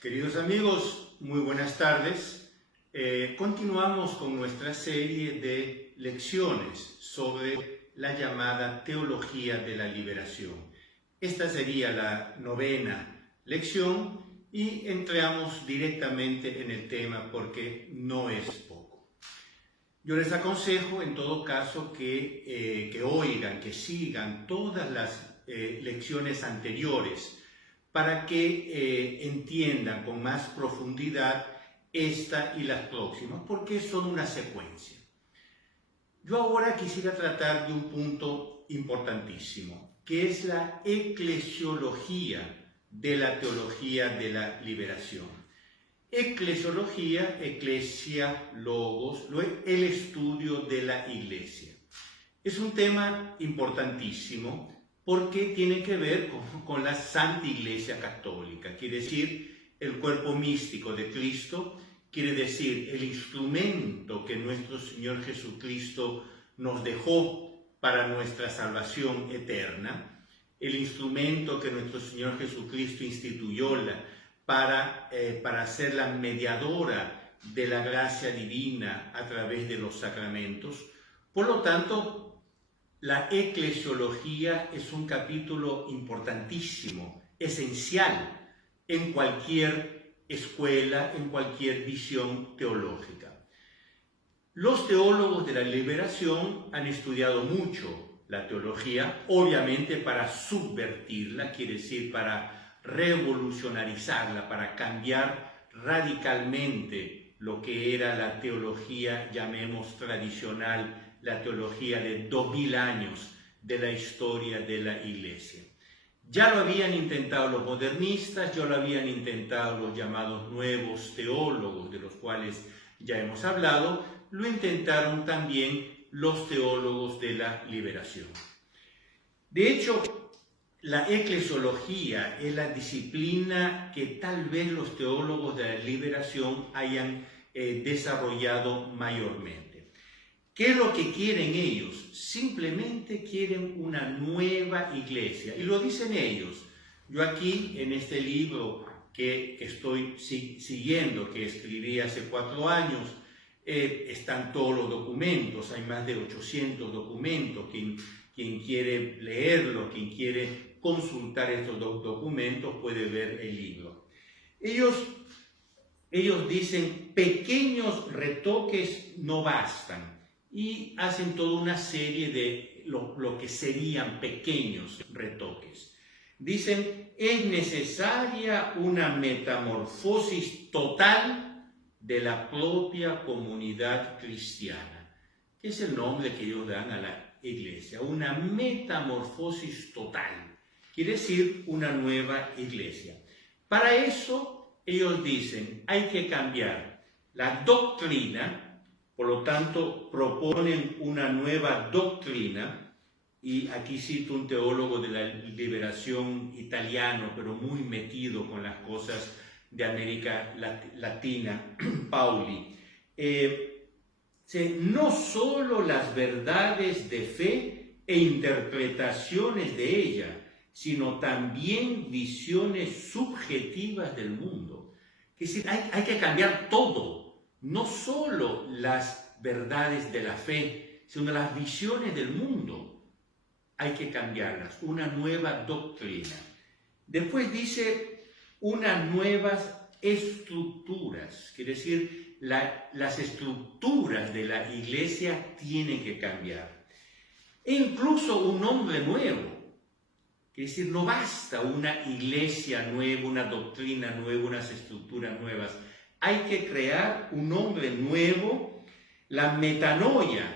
Queridos amigos, muy buenas tardes. Continuamos con nuestra serie de lecciones sobre la llamada Teología de la Liberación. Esta sería la 9ª lección y entramos directamente en el tema porque no es poco. Yo les aconsejo en todo caso que oigan, que sigan todas las lecciones anteriores para que entiendan con más profundidad esta y las próximas, porque son una secuencia. Yo ahora quisiera tratar de un punto importantísimo, que es la eclesiología de la teología de la liberación. Eclesiología, eclesia, logos, el estudio de la iglesia. Es un tema importantísimo porque tiene que ver con la Santa Iglesia Católica, quiere decir el cuerpo místico de Cristo, quiere decir el instrumento que nuestro Señor Jesucristo nos dejó para nuestra salvación eterna, el instrumento que nuestro Señor Jesucristo instituyó para ser la mediadora de la gracia divina a través de los sacramentos. Por lo tanto, la eclesiología es un capítulo importantísimo, esencial en cualquier escuela, en cualquier visión teológica. Los teólogos de la liberación han estudiado mucho la teología, obviamente para subvertirla, quiere decir para revolucionarizarla, para cambiar radicalmente lo que era la teología, llamemos tradicional, la teología de 2000 años de la historia de la Iglesia. Ya lo habían intentado los modernistas, ya lo habían intentado los llamados nuevos teólogos, de los cuales ya hemos hablado, lo intentaron también los teólogos de la liberación. De hecho, la eclesiología es la disciplina que tal vez los teólogos de la liberación hayan desarrollado mayormente. ¿Qué es lo que quieren ellos? Simplemente quieren una nueva iglesia. Y lo dicen ellos. Yo aquí, en este libro que estoy siguiendo, que escribí hace 4 años, están todos los documentos. Hay más de 800 documentos. Quien quiere leerlo, quien quiere consultar estos documentos, puede ver el libro. Ellos dicen, pequeños retoques no bastan. Y hacen toda una serie de lo que serían pequeños retoques. Dicen, es necesaria una metamorfosis total de la propia comunidad cristiana, que es el nombre que ellos dan a la iglesia, una metamorfosis total, quiere decir una nueva iglesia. Para eso, ellos dicen, hay que cambiar la doctrina. Por lo tanto, proponen una nueva doctrina, y aquí cito un teólogo de la liberación italiano, pero muy metido con las cosas de América Latina, Pauli. No solo las verdades de fe e interpretaciones de ella, sino también visiones subjetivas del mundo. Es decir, hay que cambiar todo. No solo las verdades de la fe, sino las visiones del mundo. Hay que cambiarlas, una nueva doctrina. Después dice unas nuevas estructuras, quiere decir, las estructuras de la iglesia tienen que cambiar. E incluso un hombre nuevo. Quiere decir, no basta una iglesia nueva, una doctrina nueva, unas estructuras nuevas. Hay que crear un hombre nuevo, la metanoia.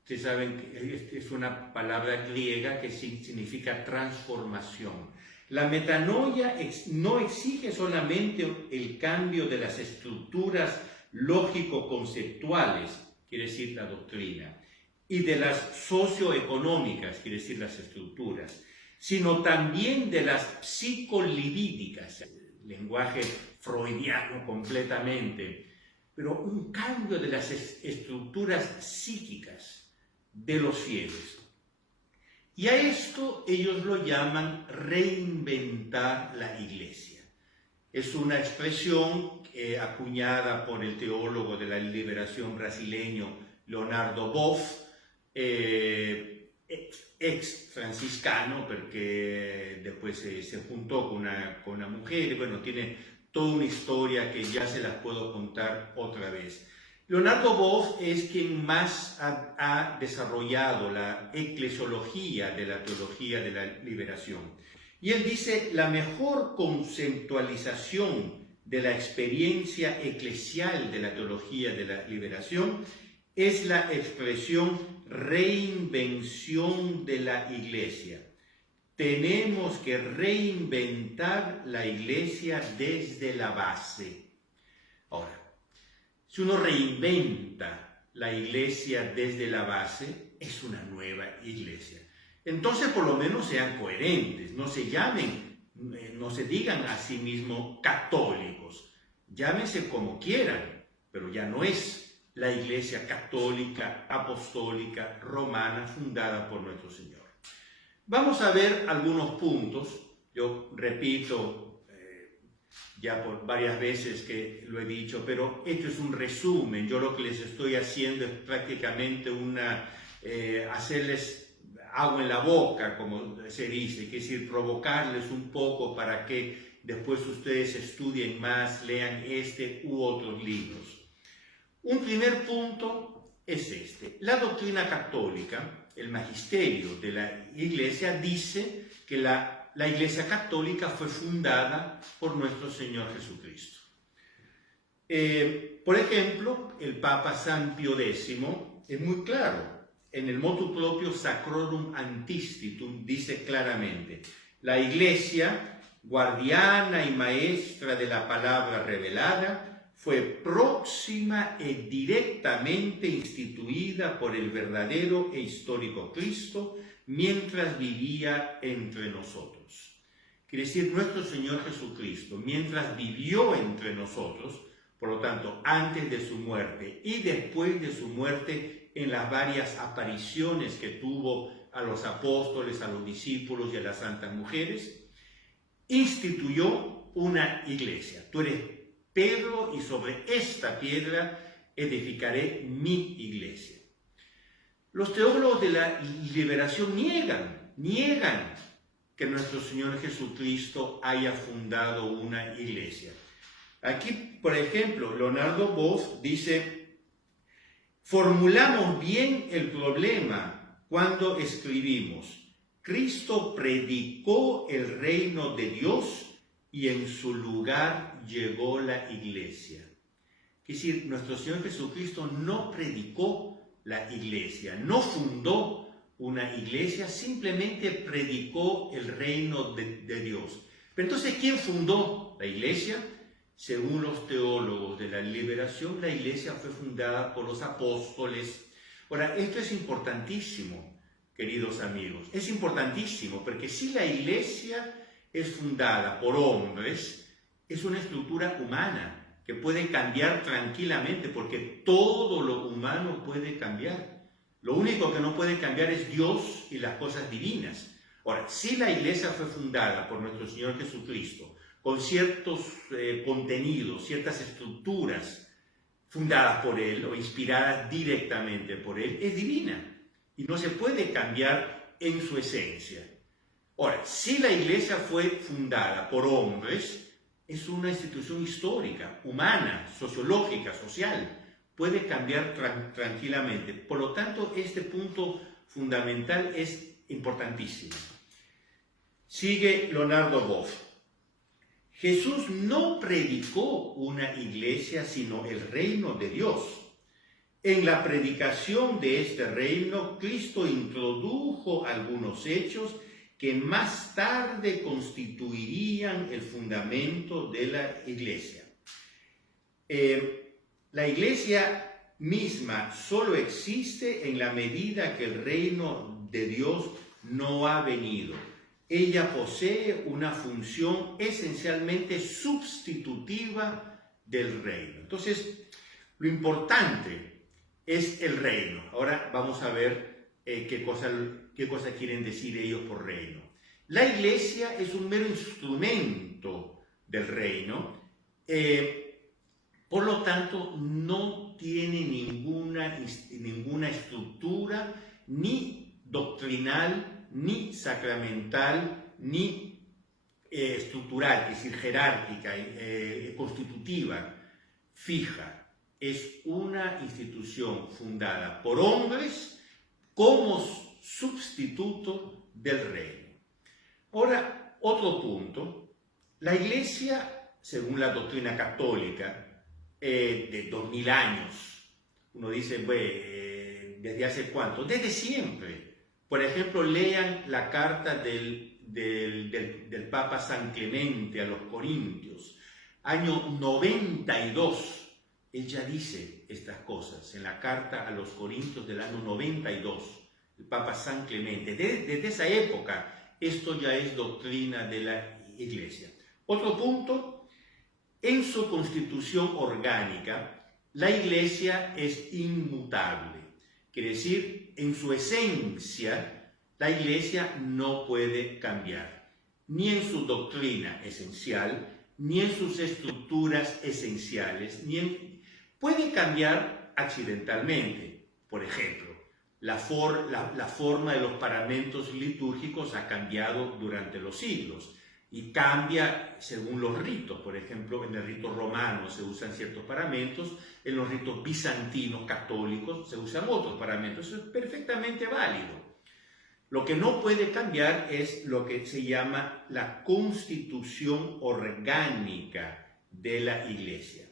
Ustedes saben que es una palabra griega que significa transformación. La metanoia no exige solamente el cambio de las estructuras lógico-conceptuales, quiere decir la doctrina, y de las socioeconómicas, quiere decir las estructuras, sino también de las psicolibídicas, lenguaje freudiano completamente, pero un cambio de las estructuras psíquicas de los fieles. Y a esto ellos lo llaman reinventar la iglesia. Es una expresión acuñada por el teólogo de la liberación brasileño Leonardo Boff, ex franciscano, porque después se juntó con una mujer, y bueno, tiene toda una historia que ya se las puedo contar otra vez. Leonardo Boff es quien más ha desarrollado la eclesiología de la teología de la liberación. Y él dice, la mejor conceptualización de la experiencia eclesial de la teología de la liberación es la expresión reinvención de la iglesia. Tenemos que reinventar la iglesia desde la base. Ahora, si uno reinventa la iglesia desde la base, es una nueva iglesia. Entonces, por lo menos sean coherentes, no se llamen, no se digan a sí mismos católicos. Llámense como quieran, pero ya no es la iglesia católica, apostólica, romana, fundada por nuestro Señor. Vamos a ver algunos puntos. Yo repito, ya por varias veces que lo he dicho, pero esto es un resumen. Yo lo que les estoy haciendo es prácticamente hacerles agua en la boca, como se dice, que es decir, provocarles un poco para que después ustedes estudien más, lean este u otros libros. Un primer punto es este. La doctrina católica, el magisterio de la Iglesia, dice que la Iglesia católica fue fundada por nuestro Señor Jesucristo. Por ejemplo, el Papa San Pío X es muy claro. En el motu proprio Sacrorum Antistitum dice claramente: la Iglesia, guardiana y maestra de la palabra revelada, fue próxima y directamente instituida por el verdadero e histórico Cristo mientras vivía entre nosotros. Quiere decir, nuestro Señor Jesucristo, mientras vivió entre nosotros, por lo tanto, antes de su muerte y después de su muerte, en las varias apariciones que tuvo a los apóstoles, a los discípulos y a las santas mujeres, instituyó una iglesia. Tú eres Pedro, y sobre esta piedra edificaré mi iglesia. Los teólogos de la liberación niegan que nuestro Señor Jesucristo haya fundado una iglesia. Aquí, por ejemplo, Leonardo Boff dice: formulamos bien el problema cuando escribimos: Cristo predicó el reino de Dios y en su lugar llegó la iglesia. Es decir, nuestro Señor Jesucristo no predicó la iglesia, no fundó una iglesia, simplemente predicó el reino de Dios. Pero entonces, ¿quién fundó la iglesia? Según los teólogos de la liberación, la iglesia fue fundada por los apóstoles. Ahora, esto es importantísimo, queridos amigos. Es importantísimo porque si la iglesia es fundada por hombres, es una estructura humana que puede cambiar tranquilamente, porque todo lo humano puede cambiar. Lo único que no puede cambiar es Dios y las cosas divinas. Ahora, si la iglesia fue fundada por nuestro Señor Jesucristo, con ciertos contenidos, ciertas estructuras fundadas por Él o inspiradas directamente por Él, es divina y no se puede cambiar en su esencia. Ahora, si la iglesia fue fundada por hombres, es una institución histórica, humana, sociológica, social. Puede cambiar tranquilamente. Por lo tanto, este punto fundamental es importantísimo. Sigue Leonardo Boff. Jesús no predicó una iglesia, sino el reino de Dios. En la predicación de este reino, Cristo introdujo algunos hechos que más tarde constituirían el fundamento de la iglesia. La iglesia misma solo existe en la medida que el reino de Dios no ha venido. Ella posee una función esencialmente sustitutiva del reino. Entonces, lo importante es el reino. Ahora vamos a ver qué cosa quieren decir ellos por reino. La iglesia es un mero instrumento del reino. Por lo tanto, no tiene ninguna estructura ni doctrinal, ni sacramental, ni estructural, es decir, jerárquica, constitutiva, fija. Es una institución fundada por hombres como sustituto del reino. Ahora, otro punto. La Iglesia, según la doctrina católica, de 2000 años, uno dice, ¿desde hace cuánto? Desde siempre. Por ejemplo, lean la carta del Papa San Clemente a los Corintios, año 92. Él ya dice estas cosas en la carta a los Corintios del año 92, el Papa San Clemente. Desde esa época, esto ya es doctrina de la Iglesia. Otro punto, en su constitución orgánica, la Iglesia es inmutable. Quiere decir, en su esencia, la Iglesia no puede cambiar, ni en su doctrina esencial, ni en sus estructuras esenciales, puede cambiar accidentalmente. Por ejemplo, la forma de los paramentos litúrgicos ha cambiado durante los siglos y cambia según los ritos. Por ejemplo, en el rito romano se usan ciertos paramentos, en los ritos bizantinos católicos se usan otros paramentos. Eso es perfectamente válido. Lo que no puede cambiar es lo que se llama la constitución orgánica de la Iglesia.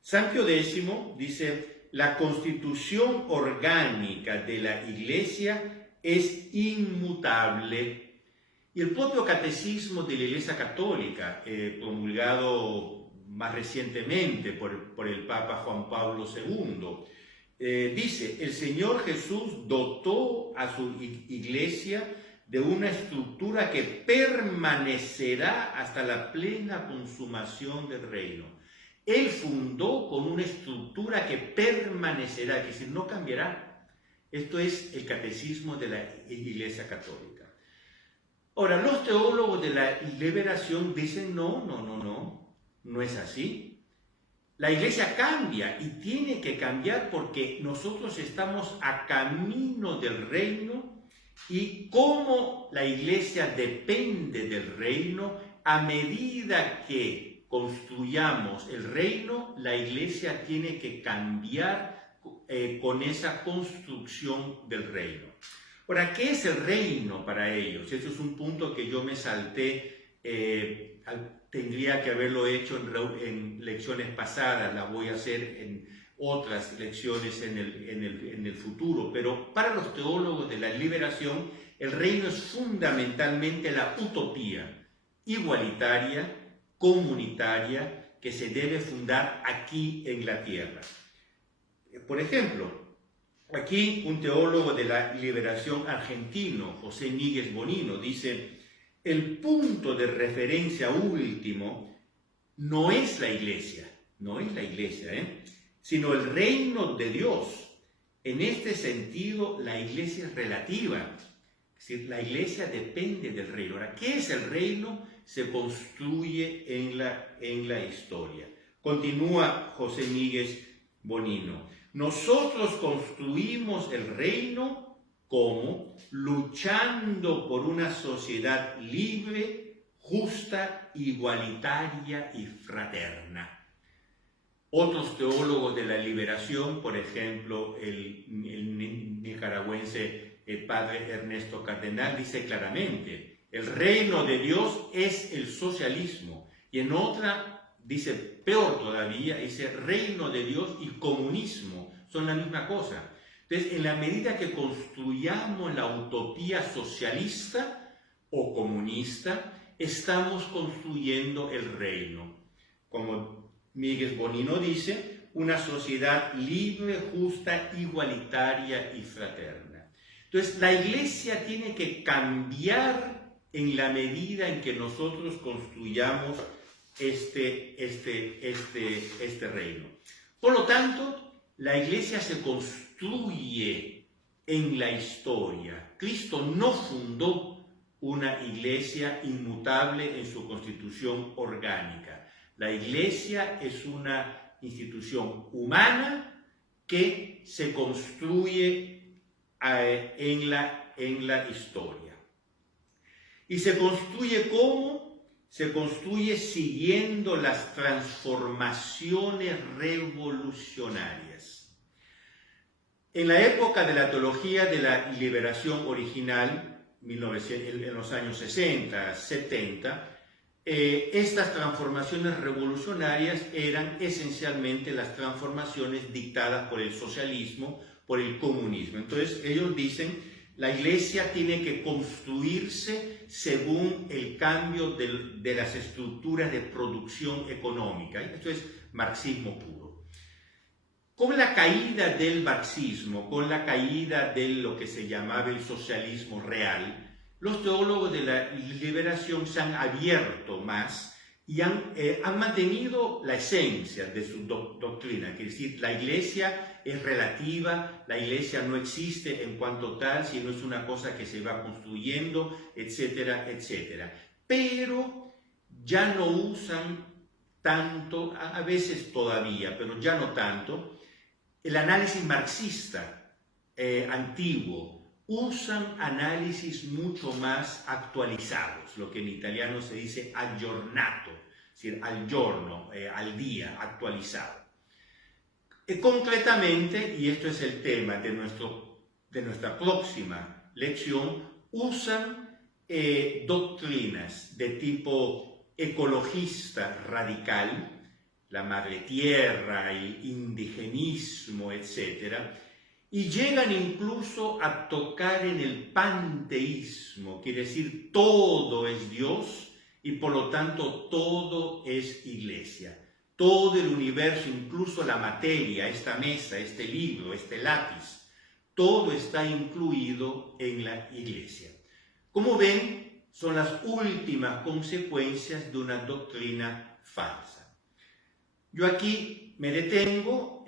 San Pío X dice, la constitución orgánica de la Iglesia es inmutable. Y el propio catecismo de la Iglesia Católica, promulgado más recientemente por el Papa Juan Pablo II, dice, el Señor Jesús dotó a su Iglesia de una estructura que permanecerá hasta la plena consumación del reino. Él fundó con una estructura que permanecerá, es decir, no cambiará. Esto es el catecismo de la Iglesia Católica. Ahora, los teólogos de la liberación dicen, no es así. La Iglesia cambia y tiene que cambiar porque nosotros estamos a camino del reino y como la Iglesia depende del reino, a medida que construyamos el reino, la Iglesia tiene que cambiar con esa construcción del reino. Ahora, ¿qué es el reino para ellos? Eso es un punto que yo me salté, tendría que haberlo hecho en lecciones pasadas, la voy a hacer en otras lecciones en el futuro, pero para los teólogos de la liberación, el reino es fundamentalmente la utopía igualitaria, comunitaria, que se debe fundar aquí en la tierra. Por ejemplo, aquí un teólogo de la liberación argentino, José Míguez Bonino, dice, el punto de referencia último no es la Iglesia, sino el reino de Dios. En este sentido, la Iglesia es relativa, es decir, la Iglesia depende del reino. Ahora, ¿qué es el reino? Se construye en la historia. Continúa José Míguez Bonino. Nosotros construimos el reino como luchando por una sociedad libre, justa, igualitaria y fraterna. Otros teólogos de la liberación, por ejemplo, el nicaragüense el padre Ernesto Cardenal, dice claramente, el reino de Dios es el socialismo. Y en otra dice, peor todavía, dice reino de Dios y comunismo son la misma cosa. Entonces, en la medida que construyamos la utopía socialista o comunista, estamos construyendo el reino. Como Míguez Bonino dice, una sociedad libre, justa, igualitaria y fraterna. Entonces, la Iglesia tiene que cambiar en la medida en que nosotros construyamos este reino. Por lo tanto, la Iglesia se construye en la historia. Cristo no fundó una iglesia inmutable en su constitución orgánica. La iglesia es una institución humana que se construye en la historia. ¿Y se construye cómo? Se construye siguiendo las transformaciones revolucionarias. En la época de la teología de la liberación original, en los años 60, 70, estas transformaciones revolucionarias eran esencialmente las transformaciones dictadas por el socialismo, por el comunismo. Entonces ellos dicen, la iglesia tiene que construirse según el cambio de las estructuras de producción económica. Esto es marxismo puro. Con la caída del marxismo, con la caída de lo que se llamaba el socialismo real, los teólogos de la liberación se han abierto más y han mantenido la esencia de su doctrina, es decir, la iglesia es relativa, la iglesia no existe en cuanto tal, sino es una cosa que se va construyendo, etcétera, etcétera. Pero ya no usan tanto, a veces todavía, pero ya no tanto, el análisis marxista antiguo. Usan análisis mucho más actualizados, lo que en italiano se dice aggiornato, es decir, al giorno, al día, actualizado. Concretamente, y esto es el tema de nuestra próxima lección, usan doctrinas de tipo ecologista radical, la madre tierra, el indigenismo, etc., y llegan incluso a tocar en el panteísmo, quiere decir todo es Dios y por lo tanto todo es iglesia. Todo el universo, incluso la materia, esta mesa, este libro, este lápiz, todo está incluido en la iglesia. Como ven, son las últimas consecuencias de una doctrina falsa. Yo aquí me detengo.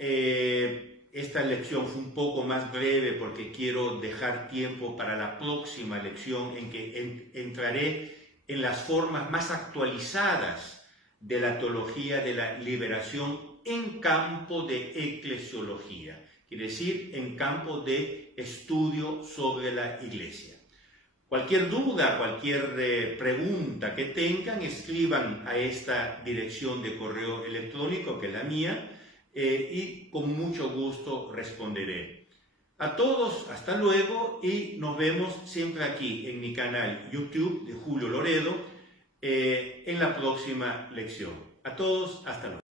Esta lección fue un poco más breve porque quiero dejar tiempo para la próxima lección en que entraré en las formas más actualizadas de la teología de la liberación en campo de eclesiología, quiere decir, en campo de estudio sobre la iglesia. Cualquier duda, cualquier pregunta que tengan, escriban a esta dirección de correo electrónico que es la mía, y con mucho gusto responderé. A todos, hasta luego y nos vemos siempre aquí en mi canal YouTube de Julio Loredo en la próxima lección. A todos, hasta luego.